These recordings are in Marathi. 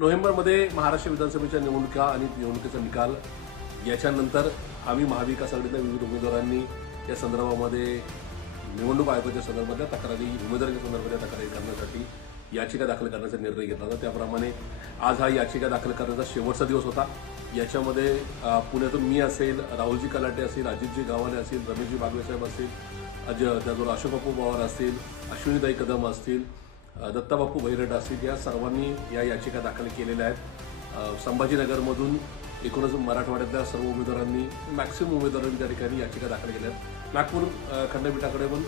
नोव्हेंबरमध्ये महाराष्ट्र विधानसभेच्या निवडणुका आणि निवडणुकीचा निकाल याच्यानंतर आम्ही महाविकास आघाडीतल्या विविध उमेदवारांनी या संदर्भामध्ये निवडणूक आयोगाच्या संदर्भातल्या तक्रारी उमेदवारांच्या संदर्भातल्या तक्रारी करण्यासाठी याचिका दाखल करण्याचा निर्णय घेतला होता। त्याप्रमाणे आज हा याचिका दाखल करण्याचा शेवटचा दिवस होता। याच्यामध्ये पुण्यातून मी असेल, राहुलजी कलाटे असतील, अजितजी गावाले असतील, रमेशजी बागवे साहेब असतील, त्याचबरोबर अशोकबापू पवार असतील, अश्विनीताई कदम असतील, दत्ताबापू भैरट असतील, या सर्वांनी या याचिका दाखल केलेल्या आहेत। संभाजीनगरमधून एकूणच मराठवाड्यातल्या सर्व उमेदवारांनी मॅक्सिमम उमेदवारांनी त्या ठिकाणी याचिका दाखल केल्या आहेत। नागपूर खंडपीठाकडे पण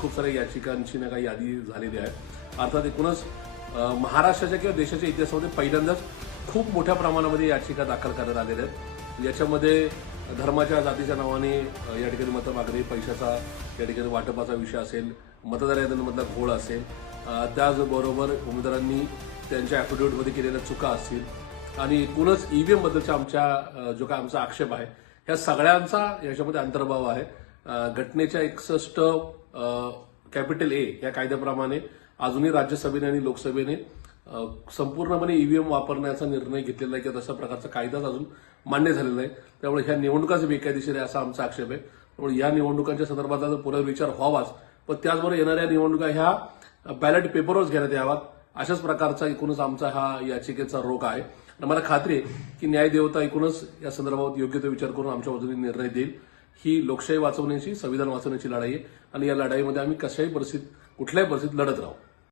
खूप साऱ्या याचिकांची काही यादी झालेली आहे। अर्थात एकूणच महाराष्ट्राच्या किंवा देशाच्या इतिहासामध्ये पहिल्यांदाच खूप मोठ्या प्रमाणामध्ये याचिका दाखल करण्यात आलेल्या आहेत। याच्यामध्ये धर्माच्या जातीच्या नावाने या ठिकाणी मतं मागणी, पैशाचा या ठिकाणी वाटपाचा विषय असेल, मतदार याद्यांमधला घोळ असेल, त्याचबरोबर उमेदवारांनी त्यांच्या ॲफिडेव्हिटमध्ये केलेल्या चुका असतील आणि एकूणच ईव्हीएम बद्दलचा जो काय आमचा आक्षेप आहे ह्या सगळ्यांचा याच्यामध्ये अंतर्भाव आहे। घटनेच्या 61 कॅपिटल ए या कायद्याप्रमाणे अजूनही राज्यसभेने आणि लोकसभेने संपूर्णपणे ईव्हीएम वापरण्याचा निर्णय घेतलेला आहे किंवा तशा प्रकारचा कायदाच अजून मान्य झालेला नाही। त्यामुळे ह्या निवडणुकाच बेकायदेशीर आहे असा आमचा आक्षेप आहे। त्यामुळे या निवडणुकांच्या संदर्भात पुनर्विचार व्हावाच, पण त्याचबरोबर येणाऱ्या निवडणुका ह्या बॅलेट पेपरवरच घेण्यात याव्यात अशाच प्रकारचा एकूणच आमचा हा याचिकेचा रोख आहे। मला खात्री आहे की न्यायदेवता एकूणच या संदर्भात योग्य तो विचार करून आमच्या बाजूने निर्णय देईल। ही लोकशाही वाचवण्याची, संविधान वाचवण्याची लढाई आहे आणि या लढाईमध्ये आम्ही कुठल्याही परिस्थितीत लढत राहू।